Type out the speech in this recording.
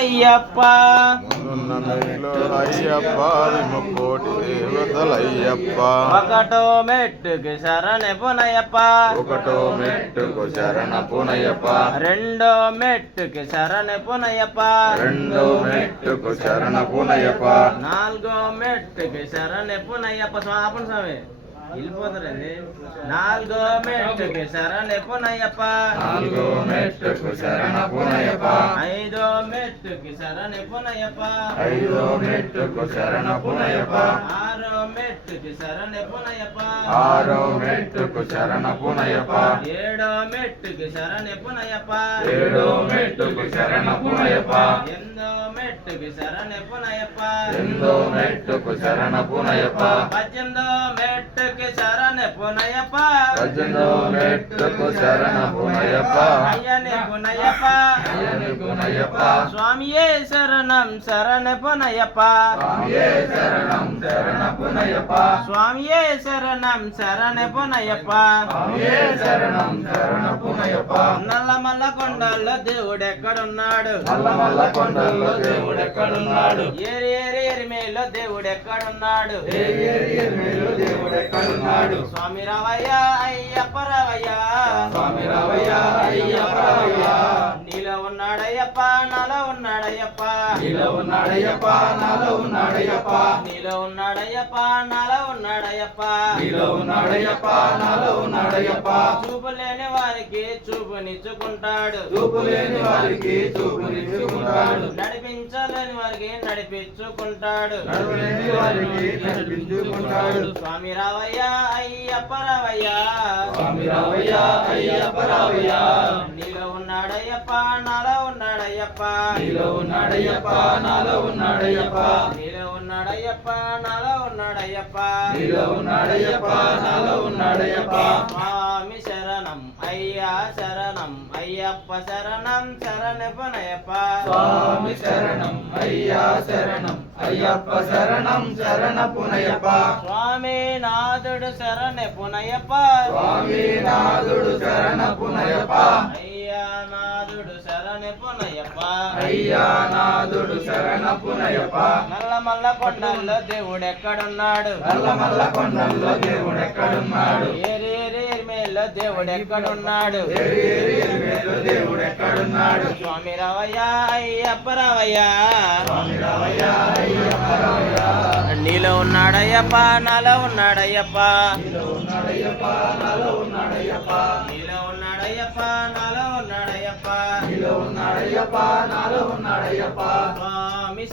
అయ్యప్ప. అయ్యప్ప ముక్కోటి దేవతలయ్యప్ప ఒకటో మెట్టుకి శరణి పునయ్యప్ప. ఒకటో మెట్టుకు శరణ పునయ్యప్ప. రెండో మెట్టుకి శరణి పునయ్యప్ప. రెండో మెట్టుకు శరణ పునయ్యప్ప. నాలుగో మెట్టుకి శరణి పునయ్యప్ప. స్వాపన స్వామి వెళ్ళిపోతారండి. నాలుగో మెట్టుకి శరణి పునయ్యప్ప. నాలుగో మెట్టుకు శరణ పునయ్యప్ప. ఐదో మెట్టుకి శరణి పునయ్యప్ప ఐదో మెట్టుకు శరణ పునయ్యప్ప ఆరో మెట్టుకి శరణి పునయ్యప్ప ఆరో మెట్టుకు శరణ పునయ్యప్ప ఏడో మెట్టుకి శరణి పునయ్యప్ప ఏడో మెట్టుకు శరణ పునయ్యప్ప ఎనిమిదో మెట్టుకి శరణి పునయ్యప్ప ఎనిమిదో మెట్టుకు శరణ పునయ్యప్ప పద్దెనిమిదో మెట్టుకి శరణి పునయ్యప్ప పద్దెనిమిదో మెట్టుకు శరణ పునయ్యప్ప అయ్యని పునయ్యప్ప పునయ్యప్ప. స్వామియే శరణం శరణ పునయ్యప్ప. స్వామియే శరణం శరణ పునయ్యప్ప. స్వామియే శరణం శరణ పునయ్యప్ప. స్వామియే శరణం శరణ పునయ్యప్ప. నల్లమల్ల కొండల్లో దేవుడు ఎక్కడున్నాడు నల్లమల్ల కొండల్లో దేవుడు ఎక్కడున్నాడు ఏరి ఏరి ఎరిమేలో దేవుడు ఎక్కడున్నాడు ఏరి ఏరి ఎరిమేలు దేవుడు ఎక్కడున్నాడు స్వామి రావయ్య అయ్యప్ప రావయ్య. స్వామి రావయ్య నీలో ఉన్నాడయ్యప్ప నాలో ఉన్నాడయ్యప్ప నీలో ఉన్నాడయ్యప్ప నాలో ఉన్నాడయ్యప్ప నీలో ఉన్నాడయ్యప్ప నాలో ఉన్నాడయ్యప్ప చూపు లేని వారికి చూపునిచ్చుకుంటాడు చూపు లేని వారికి చూపునిచ్చుకుంటాడు నడిపించలేని వారికి నడిపించుకుంటాడు. నడువులేని వారికి నడిపించుకుంటాడు. స్వామి రావయ్య అయ్యప్ప రావయ్య. స్వామి రావయ్య అయ్యప్ప రావయ్య. ఉన్నాడయ్యప్ప నీలో ఉన్నాడయ్యప్ప నాలో ఉన్నాడయ్యప్ప నీలో ఉన్నాడయ్యప్ప నాలో ఉన్నాడయ్యప్ప నీలో ఉన్నాడయ్యప్ప నాలో ఉన్నాడయ్యప్ప స్వామి శరణం అయ్యా శరణం అయ్యప్ప శరణం శరణ పునయప్ప స్వామి శరణం అయ్యా శరణం అయ్యప్ప శరణం శరణ పునయ్యప్ప స్వామి నాథుడు శరణ పునయప్ప స్వామి నాథుడు శరణ పునయ్యప్ప అయ్యా నాథుడు శరణ పునయప్ప అయ్యా నాథుడు శరణ పునయ్యప్ప నల్లమల్ల కొండల్లో దేవుడు ఎక్కడున్నాడు నల్లమల్ల కొండల్లో దేవుడు ఎక్కడున్నాడు ఏరి ఏరి ఎరిమేల్లో దేవుడు ఎక్కడున్నాడు ఏరి ఏరి ఎరిమేలు దేవుడు ఎక్కడున్నాడు స్వామి రావయ్య అయ్యప్ప రావయ్య. స్వామి రావయ్య అయ్యప్ప రావయ్య. నీలో ఉన్నాడయ్యప్ప. నాలో ఉన్నాడయ్యప్ప నీలో ఉన్నాడయ్యప్ప. నాలో ఉన్నాడయ్యప్ప నీలో ఉన్నాడయ్యప్ప నీలో ఉన్నాడయ్యప్ప నాలో ఉన్నాడయ్యప్ప. స్వామి